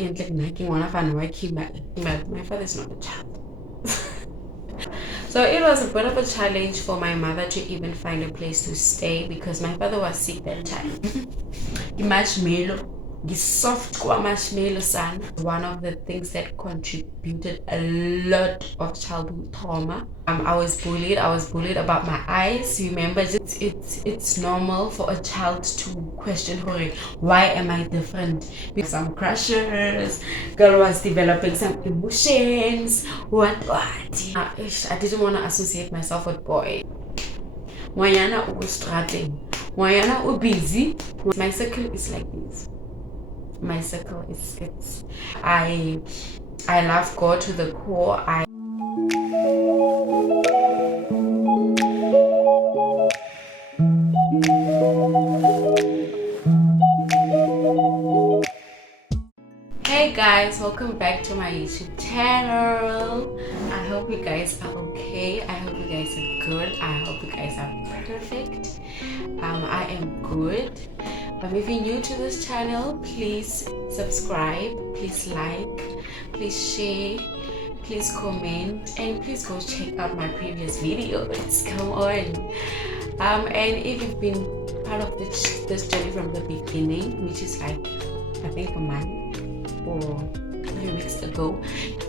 My father is not a child. So it was a bit of a challenge for my mother to even find a place to stay because my father was sick that time. Marshmallow, the soft marshmallow son, one of the things that contributed a lot of childhood trauma. I was bullied about my eyes. Remember, it's normal for a child to question, why am I different? Because some crushes, girl was developing some emotions, what. I didn't want to associate myself with boy. Moyana was struggling. Moyana was busy. My circle is like this. My circle is it's I love God to the core. Hey guys, welcome back to my YouTube channel. I hope you guys are okay. I hope you guys are good. I hope you guys are perfect. I am good. If you're new to this channel, please subscribe, please like, please share, please comment, and please go check out my previous videos. Come on. And if you've been part of this journey from the beginning, which is like I think a month or 3 weeks ago,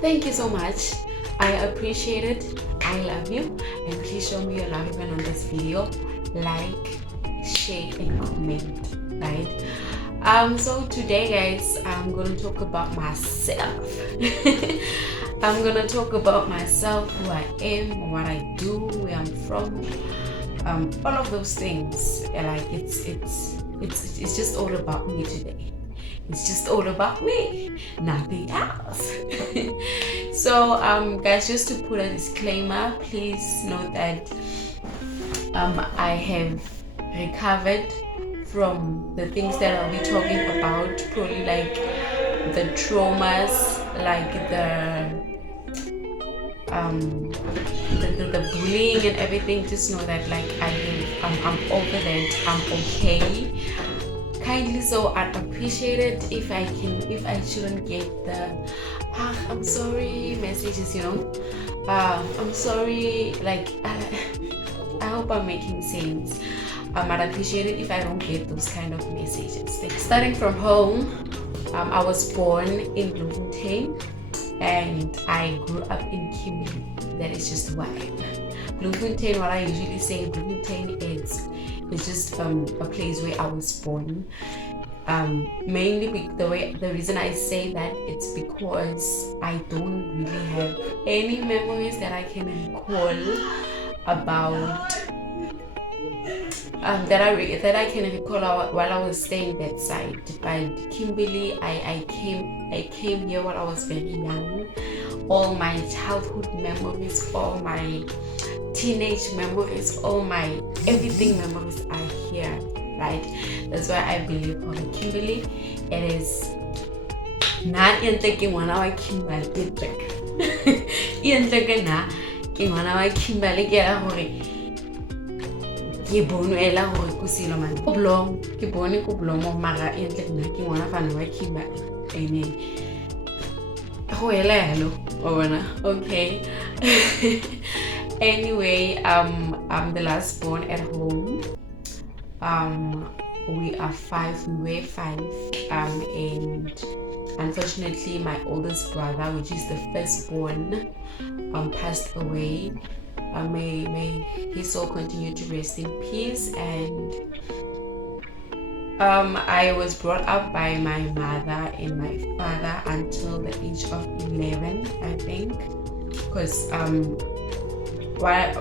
thank you so much. I appreciate it. I love you, and please show me your love even on this video. Like, share, and comment. Right? So today, guys, I'm gonna talk about myself. I'm gonna talk about myself, who I am, what I do, where I'm from, all of those things. Like it's just all about me today. It's just all about me, nothing else. So guys, just to put a disclaimer, please note that I have recovered from the things that I'll be talking about, probably like the traumas, like the bullying and everything. Just know that like I'm over that. I'm okay. Kindly, so I'd appreciate it if I shouldn't get the I'm sorry messages, I'm sorry, like I hope I'm making sense. I'd appreciate it if I don't get those kind of messages. Starting from home, I was born in Bloemfontein and I grew up in Kimberley. That is just why. Bloemfontein, what I usually say, Bloemfontein is just a place where I was born. Mainly the reason I say that, it's because I don't really have any memories that I can recall about that I can recall while I was staying that side. But Kimberley, I came here while I was very young. All my childhood memories, all my teenage memories, all my everything memories are here, right? That's why I believe on Kimberley. It is not in thinking when I Kimberley in thinking na when I Kimberley get a ke bono ela gore ko silo man blom ke bone ko blom mara entle nna ke ngwana fana wa Kimberley ene go ela hello bona okay. Anyway, I'm the last born at home. We were five, and unfortunately my oldest brother, which is the firstborn, passed away. May his soul continue to rest in peace. And I was brought up by my mother and my father until the age of 11, I think, because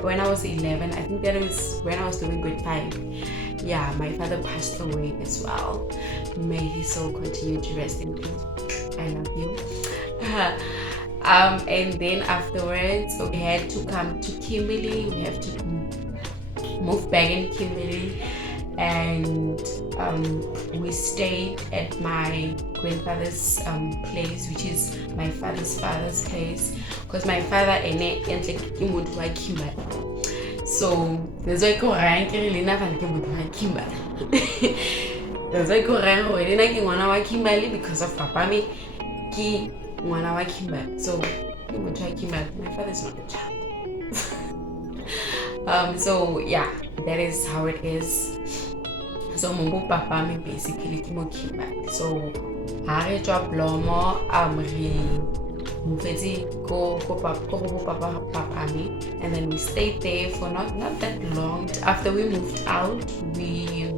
when I was 11, I think that was when I was doing grade 5. Yeah, my father passed away as well. May his soul continue to rest in peace. I love you. And then afterwards, we had to come to Kimberley. We have to move back in Kimberley, and we stayed at my grandfather's place, which is my father's place, because my father ene entle ke motho wa Kimberley. So there's like a Kimberley. There's like a Kimberley because of Papa me. Ki ngwana wa Kimberly. So my father is not a child. So yeah, that is how it is. So Mumbo Papa me basically Kimo Kimberly. So I drop Lomo re go papa me, and then we stayed there for not that long. After we moved out, we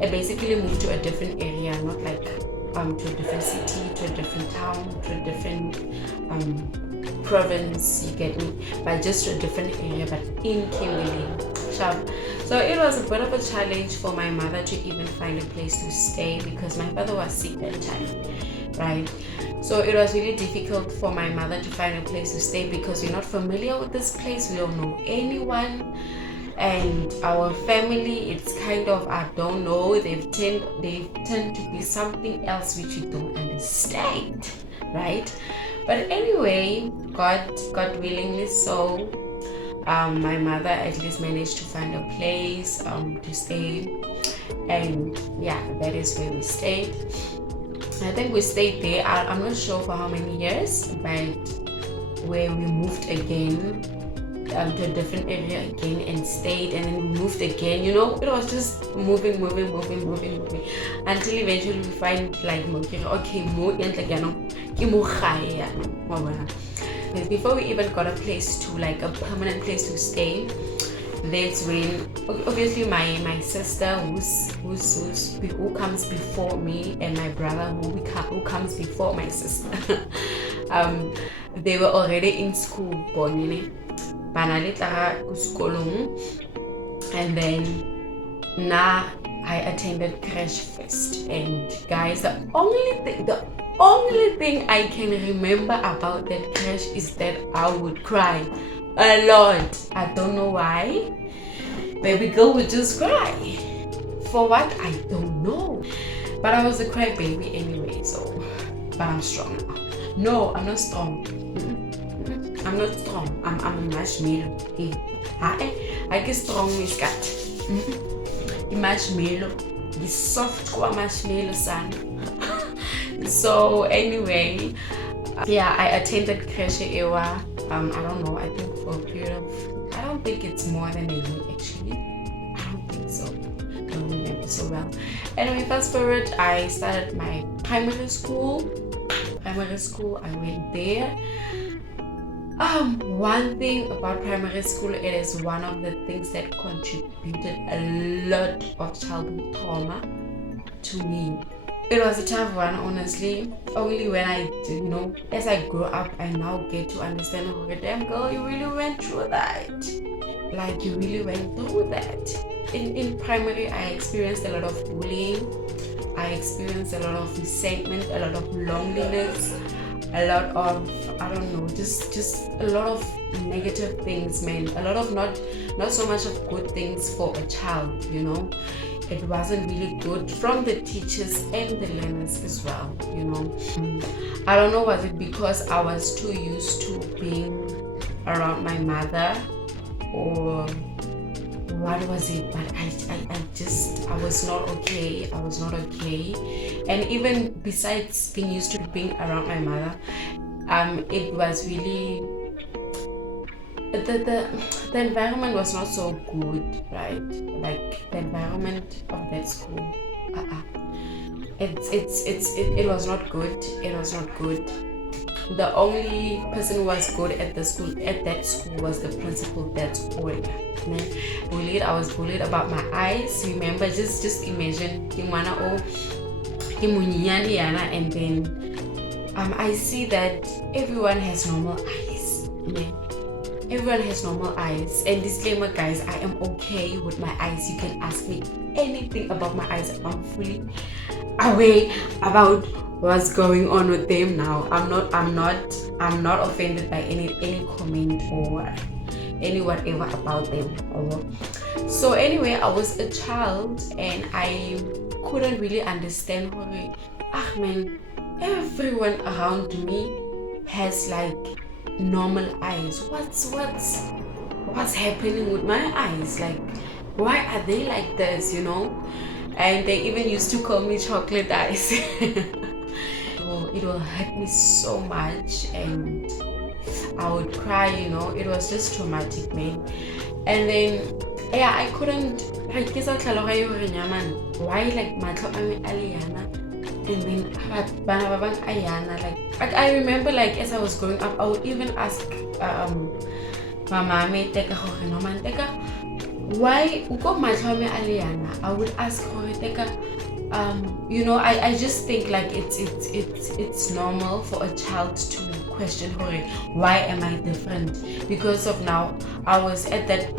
basically moved to a different area, not like to a different city, to a different town, to a different province, you get me, but just to a different area, but in Kimberley. So it was a bit of a challenge for my mother to even find a place to stay because my father was sick that time, right? So it was really difficult for my mother to find a place to stay because we're not familiar with this place, we don't know anyone, and our family, it's kind of, I don't know, they tend to be something else which we don't understand, right? But anyway, God willingly so, my mother at least managed to find a place to stay, and yeah, that is where we stayed. I think we stayed there, I'm not sure for how many years, but where we moved again to a different area again and stayed, and then we moved again, you know, it was just moving until eventually we find like okay, before we even got a place to, like a permanent place to stay. That's when obviously my sister who comes before me, and my brother who comes before my sister they were already in school, and then now I attended crash first. And guys, the only thing I can remember about that crash is that I would cry a lot. I don't know why. Baby girl would just cry. For what? I don't know. But I was a crybaby anyway, so. But I'm strong now. No, I'm not strong. I'm not strong. I'm a marshmallow. I get strong, Miss Cat. The marshmallow. The soft marshmallow, son. So anyway, yeah, I attended Creche Ewa. I don't know, I think for a period of, I don't think it's more than a year actually. I don't think so. I don't remember so well. Anyway, fast forward, I started my primary school. I went there. One thing about primary school, it is one of the things that contributed a lot of childhood trauma to me. It was a tough one, honestly. Only when I, as I grow up, I now get to understand, oh, damn girl, you really went through that. Like, you really went through that. In primary, I experienced a lot of bullying. I experienced a lot of resentment, a lot of loneliness, a lot of, I don't know, just a lot of negative things, man. A lot of not so much of good things for a child, It wasn't really good from the teachers and the learners as well, I don't know, was it because I was too used to being around my mother, or what was it? But I was not okay. And even besides being used to being around my mother, it was really, the environment was not so good, right? Like the environment of that school, it was not good. The only person who was good at that school was the principal. That's all. I was bullied about my eyes. Remember, just imagine and then I see that everyone has normal eyes. Everyone has normal eyes. And disclaimer, guys, I am okay with my eyes. You can ask me anything about my eyes. I'm fully aware about what's going on with them now. I'm not offended by any comment or any whatever about them. So anyway, I was a child and I couldn't really understand man, everyone around me has like normal eyes. What's happening with my eyes? Like, why are they like this, And they even used to call me chocolate eyes. will hurt me so much, and I would cry, it was just traumatic, man. And then yeah, I couldn't like why like matlo ame aliana, and then bana ba bang ayana, like I remember, like as I was growing up, I would even ask mama me teka gore no man teka why uko matlo ame aliana. I would ask gore teka I just think like it's normal for a child to question why am I different, because of now I was at that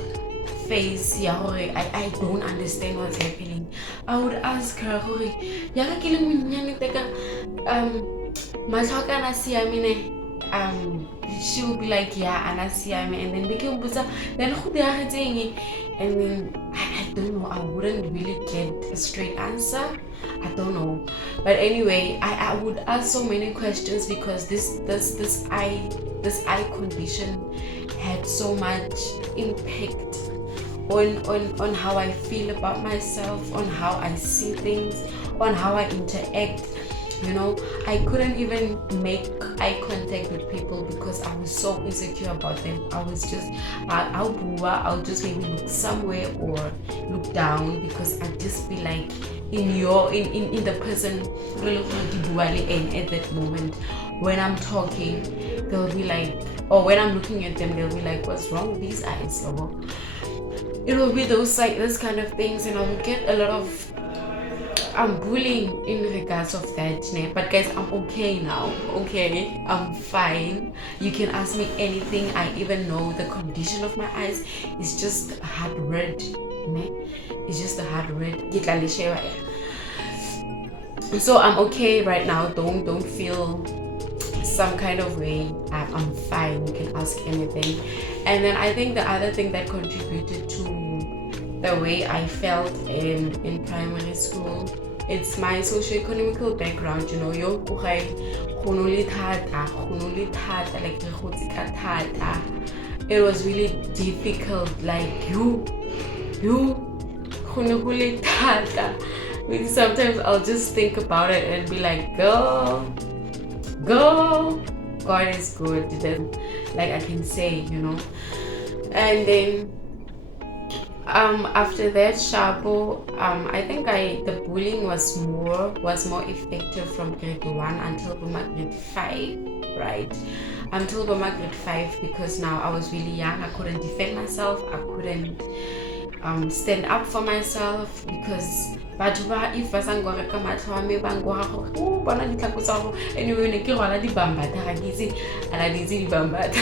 phase I don't understand what's happening. I would ask her yaka ke le monnyane teka matlhoka na siamine, she would be like yeah ana siame, and then beke mbuza then go diragetseng, and then I don't know, I wouldn't really get a straight answer. I don't know, but anyway, I would ask so many questions because this eye condition had so much impact on how I feel about myself, on how I see things, on how I interact. I couldn't even make eye contact with people because I was so insecure about them. I was just I'll just maybe look somewhere or look down because I'd just be like in the person at that moment. When I'm talking, they'll be like, or when I'm looking at them, they'll be like, what's wrong with these eyes? So it will be those kind of things, and I will get a lot of bullying in regards of that, but guys, I'm okay now. Okay, I'm fine. You can ask me anything. I even know the condition of my eyes is just hard red. It's just a hard red. So I'm okay right now. Don't feel some kind of way. I'm fine. You can ask anything. And then I think the other thing that contributed to the way I felt in primary school, it's my socio-economical background. It was really difficult, like sometimes I'll just think about it and be like, go, God is good. Then like I can say, and then after that Shabo, I think the bullying was more effective from grade 1 until grade 5, right? Until grade 5, because now I was really young. I couldn't defend myself. I couldn't stand up for myself, because batho ba if ba sang go reka matlho a me bang go ga go bona ditlhako tsa go. Anyway, ne ke rwala di bambata ga ke itse ala di itse di bambata.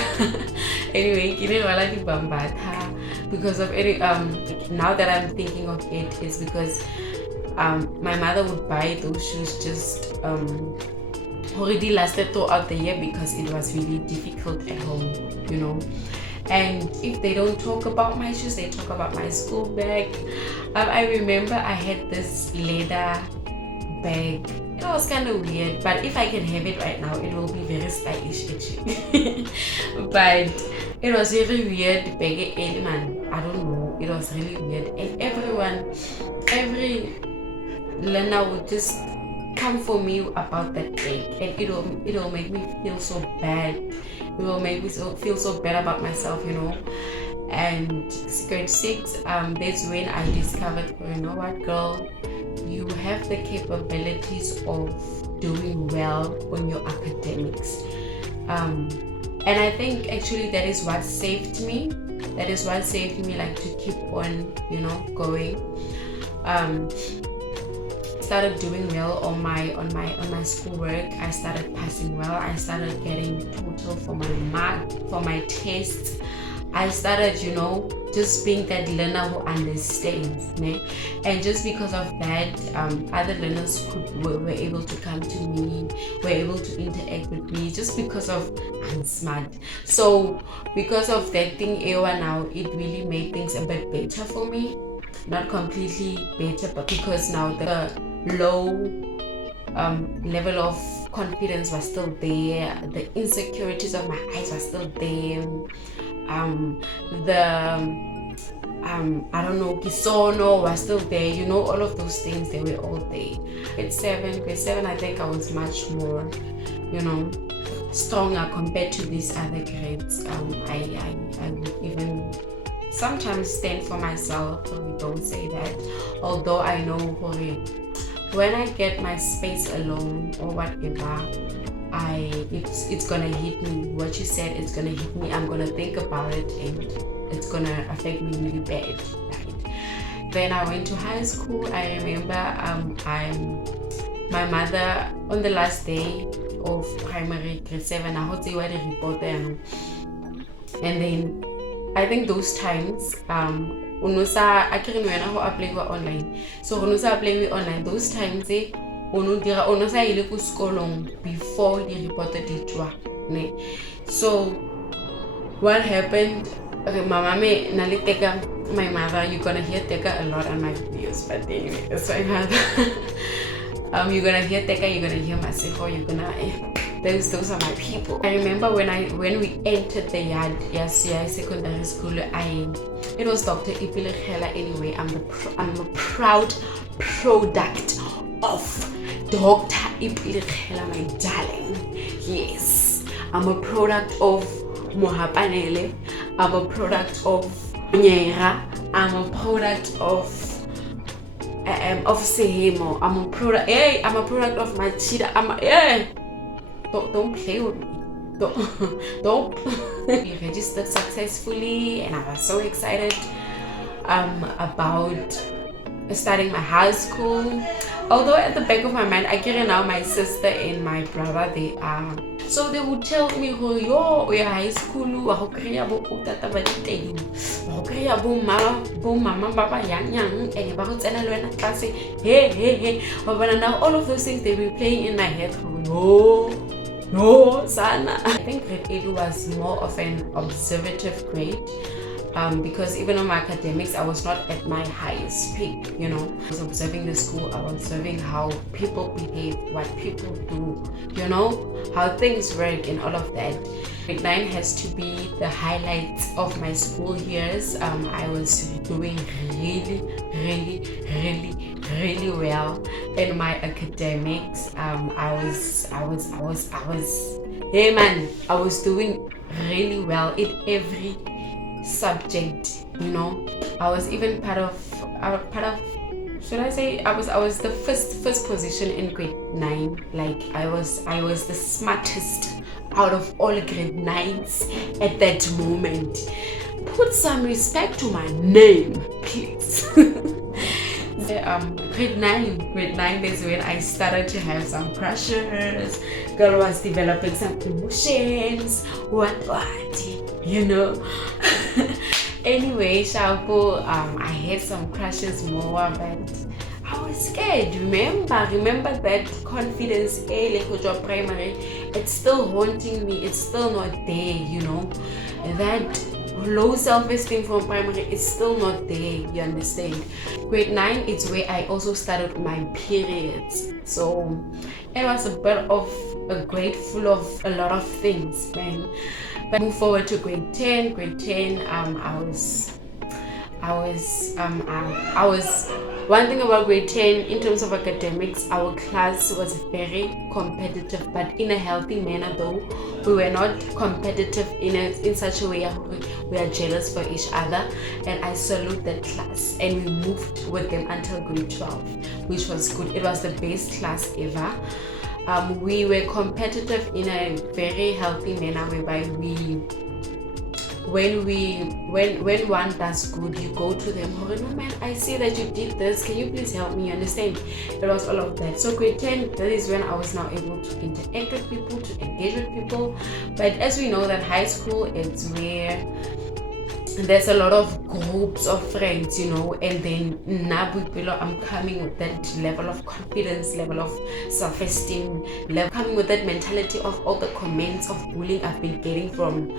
Anyway, ke ne rwala di bambata because of it. Now that I'm thinking of it, is because my mother would buy those shoes just already lasted throughout the year because it was really difficult at home. And if they don't talk about my shoes, they talk about my school bag. I remember I had this leather bag. It was kind of weird, but if I can have it right now, it will be very stylish actually. But it was really weird bag, man. I don't know. It was really weird, and every learner would just come for me about that bag, and it'll make me feel so bad. It will make me feel so bad about myself, And grade 6, that's when I discovered, you know what, girl, you have the capabilities of doing well on your academics. And I think actually that is what saved me. That is what saved me, like, to keep on, going. Started doing well on my schoolwork. I started passing well. I started getting total for my tests. I started, just being that learner who understands, and just because of that, other learners were able to come to me, were able to interact with me, just because of I'm smart. So because of that thing, Ewa, now it really made things a bit better for me. Not completely better, but because now the low level of confidence was still there, the insecurities of my eyes were still there, I don't know, Kisono was still there, you know, all of those things, they were all there. Grade 7, I think I was much more, you know, stronger compared to these other grades. I would even sometimes stand for myself, so don't say that. Although I know when I get my space alone or whatever, it's gonna hit me. What you said, it's gonna hit me. I'm gonna think about it and it's gonna affect me really bad. Right? Then I went to high school. I remember my mother on the last day of primary grade 7, I hope what the report there. And then I think those times unosa akiri wena ho apply online. So unosa apply online those times unosa ile ku sekolong before the report ditwa ne. So what happened, mama me naliteka my mother, you're gonna hear Teka a lot on my videos, but anyway, that's my mother. You're gonna hear Teka, you're gonna hear Masiko, you're gonna those are my people. I remember when we entered the yard, yes, secondary school, it was Dr. Ipile Khela anyway. I'm a proud product of Dr. Ipile Khela, my darling. Yes, I'm a product of Mohapanele. I'm a product of Nyera. I'm a product of Sehemo. I'm a product of Machida. Don't play with me. Don't. We registered successfully, and I was so excited about starting my high school. Although at the back of my mind, I get now my sister and my brother, they are. So they would tell me, yo, we are high school, mama, baba, yang, and about hey. But now all of those things they were playing in my head. No, Sana. I think grade 8 was more of an observative grade. Because even on my academics, I was not at my highest peak, you know. I was observing the school, I was observing how people behave, what people do, you know, how things work and all of that. Grade 9 has to be the highlights of my school years. I was doing really well in my academics. I was doing really well in every subject, you know. I was even part of should I say I was the first position in grade 9. Like I was the smartest out of all grade 9s at that moment. Put some respect to my name, please. Grade 9 is when I started to have some crushes. Girl was developing some emotions, what, you know. Anyway, Shapo, I had some crushes more, but I was scared. Remember that confidence, like primary, it's still haunting me. It's still not there, you know. That low self-esteem from primary is still not there, you understand. Grade 9 is where I also started my periods. So it was a bit of a grade full of a lot of things, man. But move forward to grade 10. I was one thing about grade 10 in terms of academics, our class was very competitive, but in a healthy manner though. We were not competitive in such a way we are jealous for each other, and I salute that class. And we moved with them until grade 12, which was good. It was the best class ever. We were competitive in a very healthy manner, whereby when one does good, you go to them, oh no man, I see that you did this, can you please help me? You understand? It was all of that. So grade 10, that is when I was now able to interact with people, to engage with people. But as we know that high school, it's where there's a lot of groups of friends, you know, and then I'm coming with that level of confidence, level of self-esteem, coming with that mentality of all the comments of bullying I've been getting from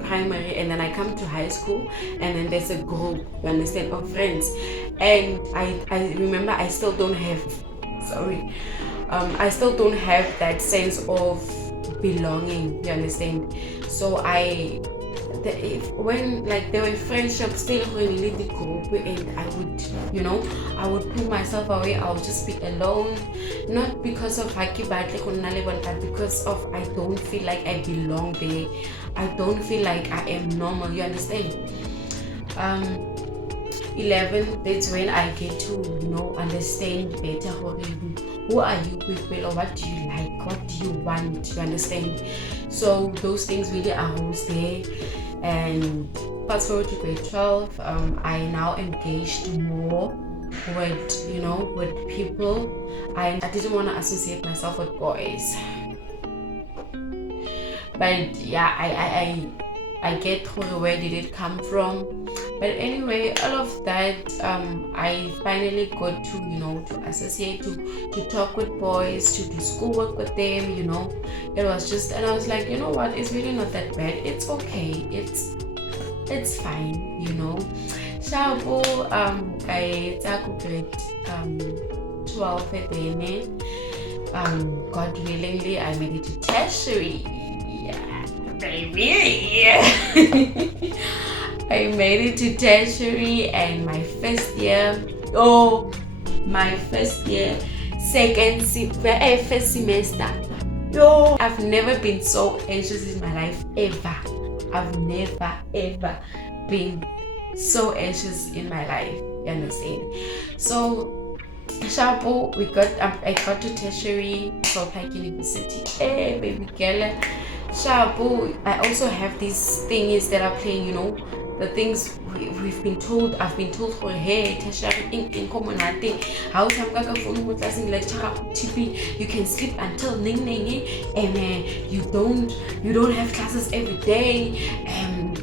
primary, and then I come to high school, and then there's a group, you understand, of friends, and I remember I still don't have that sense of belonging, you understand. So when like there were friendships still really the group, and I would put myself away. I would just be alone, not because of but because of I don't feel like I belong there. I don't feel like I am normal, you understand? 11, that's when I get to understand better who are you people, or what do you like, what do you want, you understand? So those things really arose there. And fast forward to grade 12, I now engaged more with with people. I didn't want to associate myself with boys, but yeah, I get where did it come from. But anyway, all of that, I finally got to associate, to talk with boys, to do schoolwork with them. It was just, and I was like, you know what, it's really not that bad. It's okay. It's fine. Shabo, I grade 12 at God willingly, I made it to tertiary. Baby. I made it to tertiary, and my first year, first semester, I've never been so anxious in my life ever. I've never ever been so anxious in my life, you understand? So Shabu, I got to tertiary, Salt Lake University. Hey baby girl, Shabu, I also have these things that are playing, the things I've been told for, hey, tertiary in common how you can sleep until ning, and you don't have classes every day, and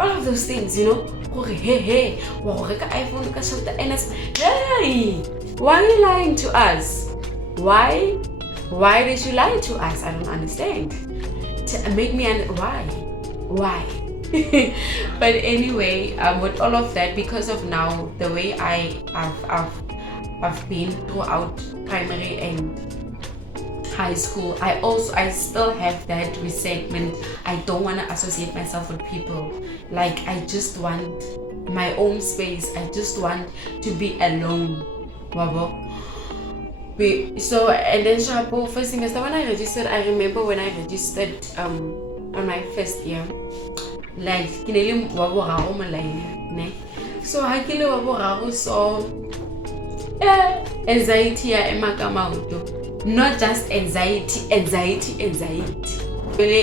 all of those things, hey, hey, why are you lying to us? Why did you lie to us? I don't understand. Make me why? But anyway, with all of that, because of now the way I've been throughout primary and high school, I still have that resentment. I don't want to associate myself with people. Like, I just want my own space. I just want to be alone. So, and then Shabu, first semester when I registered, I remember when I registered on my first year, like kinele wa boraro mo line ne, so ha ke le wa boraro, so anxiety ya ema ka maoto, not just anxiety pele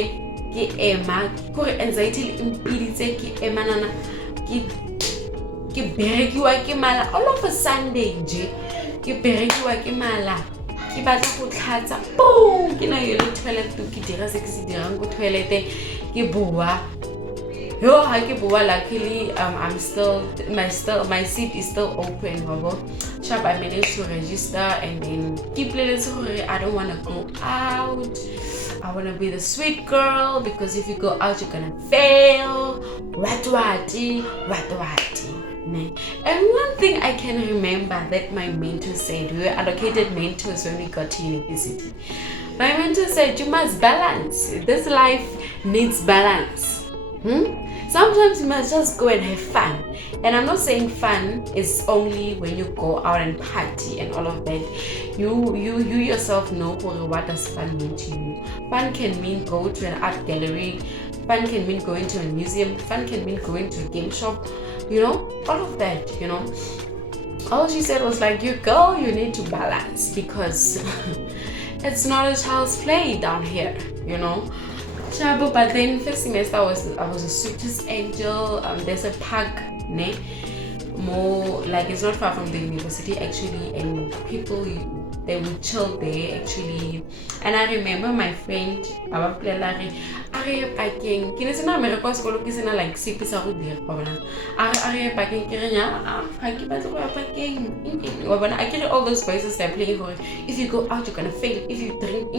ke ema kore anxiety le impiditse ke ema nana ke berekiwa ke mala all of a Sunday nje, ke berekiwa ke mala, ke batla go tlhatsa, boom, ke na yole toilet to ke dira se ke se dirang go toilet, ke bua. Luckily, my seat is still open. Sharp, I managed to register, and then keep letting I don't want to go out. I want to be the sweet girl, because if you go out, you're gonna fail. What? And one thing I can remember that my mentor said, we were allocated mentors when we got to university. My mentor said, you must balance. This life needs balance. Sometimes you must just go and have fun. And I'm not saying fun is only when you go out and party and all of that. You yourself know what does fun mean to you. Fun can mean go to an art gallery. Fun can mean going to a museum. Fun can mean going to a game shop. All of that, All she said was like, you girl, you need to balance, because it's not a child's play down here, Shabu, but then first semester I was the sweetest angel. There's a park, more like it's not far from the university actually, and people they would chill there actually. And I remember my friend Baba Plelari, are packing. Kine sena America sekolo ke sena like sipi sa go dira ba bona. Are packing ke renya ha ke batla go packing. Wa bona I get all those voices they're playing for. If you go out you're gonna fail. If you drink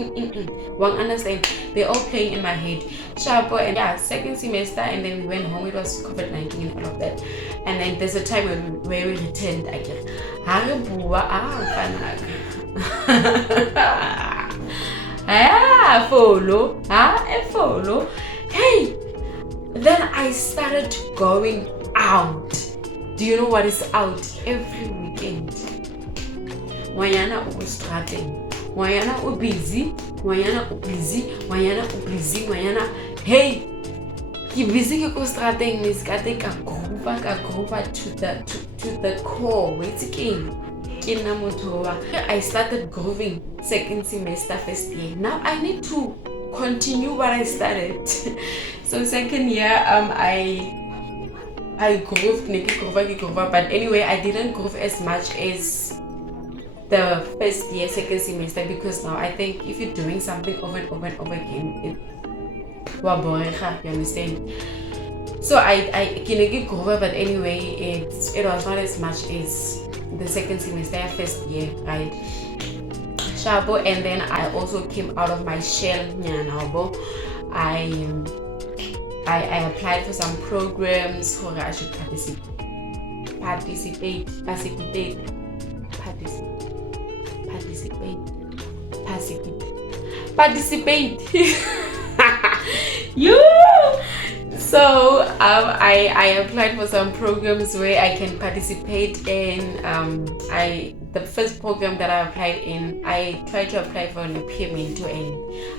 one understand. They're all playing in my head. Sharp, and yeah, second semester, and then we went home. It was COVID-19 and all of that. And then there's a time where we returned again. Follow. Hey, Then I started going out. Do you know what is out? Every weekend. Wanyana ustrating. Wanyana busy. Wanyana busy. Wanyana busy. Wanyana hey. Ki busy ke strating mis ka te ka grupa to the core. Wait again. I started grooving second semester first year. Now I need to continue what I started. So second year I grooved, but anyway I didn't groove as much as the first year second semester, because now I think if you're doing something over and over and over again, you understand? So I can groove, but anyway it was not as much as the second semester first year, right? Shabo. And then I also came out of my shell. I applied for some programs where I should participate. You. So I applied for some programs where I can participate in. The first program that I applied in, I tried to apply for an peer mentor, and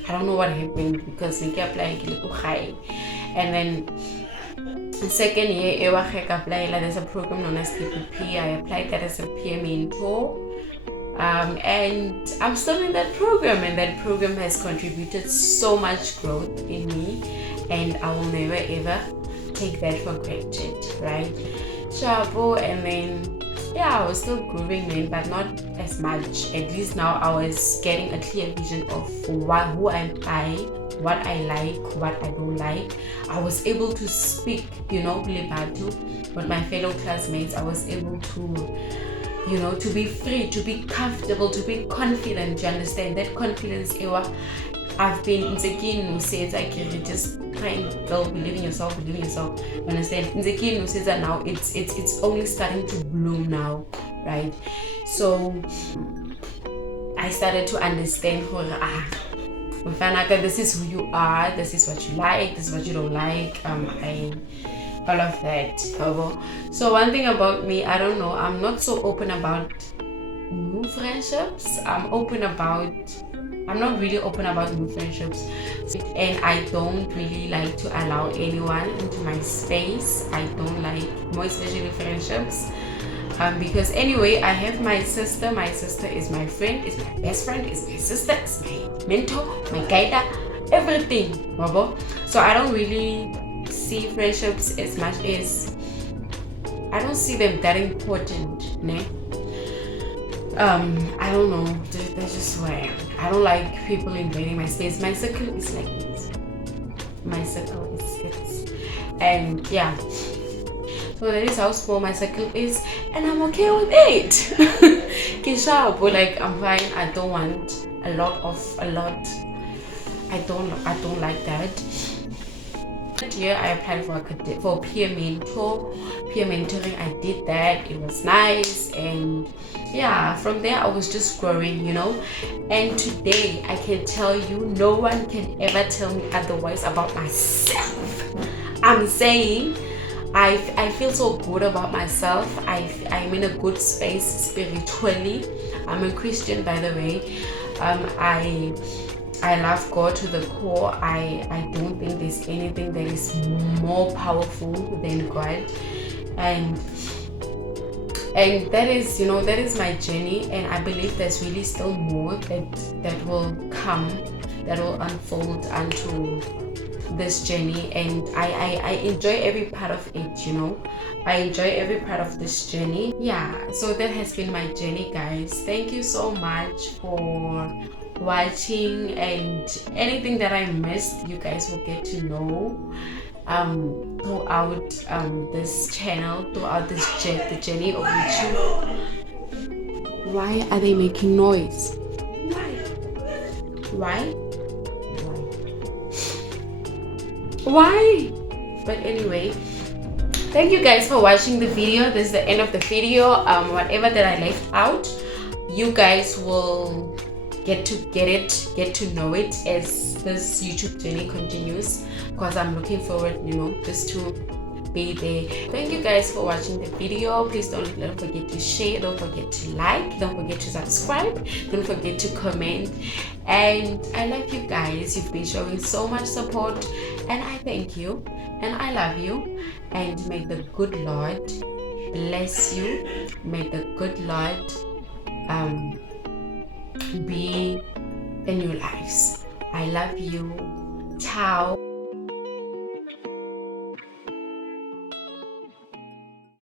I don't know what happened because I applied high. And then the second year, there's a program known as PPP. I applied that as a peer mentor. And I'm still in that program, and that program has contributed so much growth in me, and I will never ever take that for granted, right? Shabo. And then I was still grooving then, but not as much. At least now I was getting a clear vision of who am I, what I like, what I don't like. I was able to speak, with my fellow classmates. I was able to to be free, to be comfortable, to be confident. You understand that confidence? I've been insecure, says I can just try and believe in yourself. You understand? Insecure says that now it's only starting to bloom now, right? So I started to understand this is who you are, this is what you like, this is what you don't like. All of that. So one thing about me, I don't know, I'm not so open about new friendships. I'm not really open about new friendships, and I don't really like to allow anyone into my space. I don't like, more especially friendships, because anyway I have my sister. My sister is my friend, is my best friend, is my sister, is my mentor, my guide, everything. So I don't really see friendships as much as, I don't see them that important, I don't know, that's just who I am. I don't like people invading my space. My circle is like this. And so that is how small my circle is, and I'm okay with it. Like I'm fine. I don't want a lot. I don't like that. Year I applied for peer mentoring. I did that. It was nice, and from there I was just growing, and today I can tell you, no one can ever tell me otherwise about myself. I'm saying I feel so good about myself. I'm in a good space spiritually. I'm a Christian, by the way. I love God to the core. I don't think there's anything that is more powerful than God, and that is that is my journey, and I believe there's really still more that will come, that will unfold unto this journey, and I enjoy every part of it. I enjoy every part of this journey. So that has been my journey, guys. Thank you so much for watching, and anything that I missed, you guys will get to know throughout this channel, throughout the journey of YouTube. Why are they making noise? Why? But anyway, thank you guys for watching the video. This is the end of the video. Whatever that I left out, you guys will get to know it as this YouTube journey continues, because I'm looking forward, just to be there. Thank you guys for watching the video. Please don't forget to share, don't forget to like, don't forget to subscribe, don't forget to comment. And I love you guys. You've been showing so much support, and I thank you, and I love you. And may the good Lord bless you. May the good Lord be in your lives. I love you. Ciao.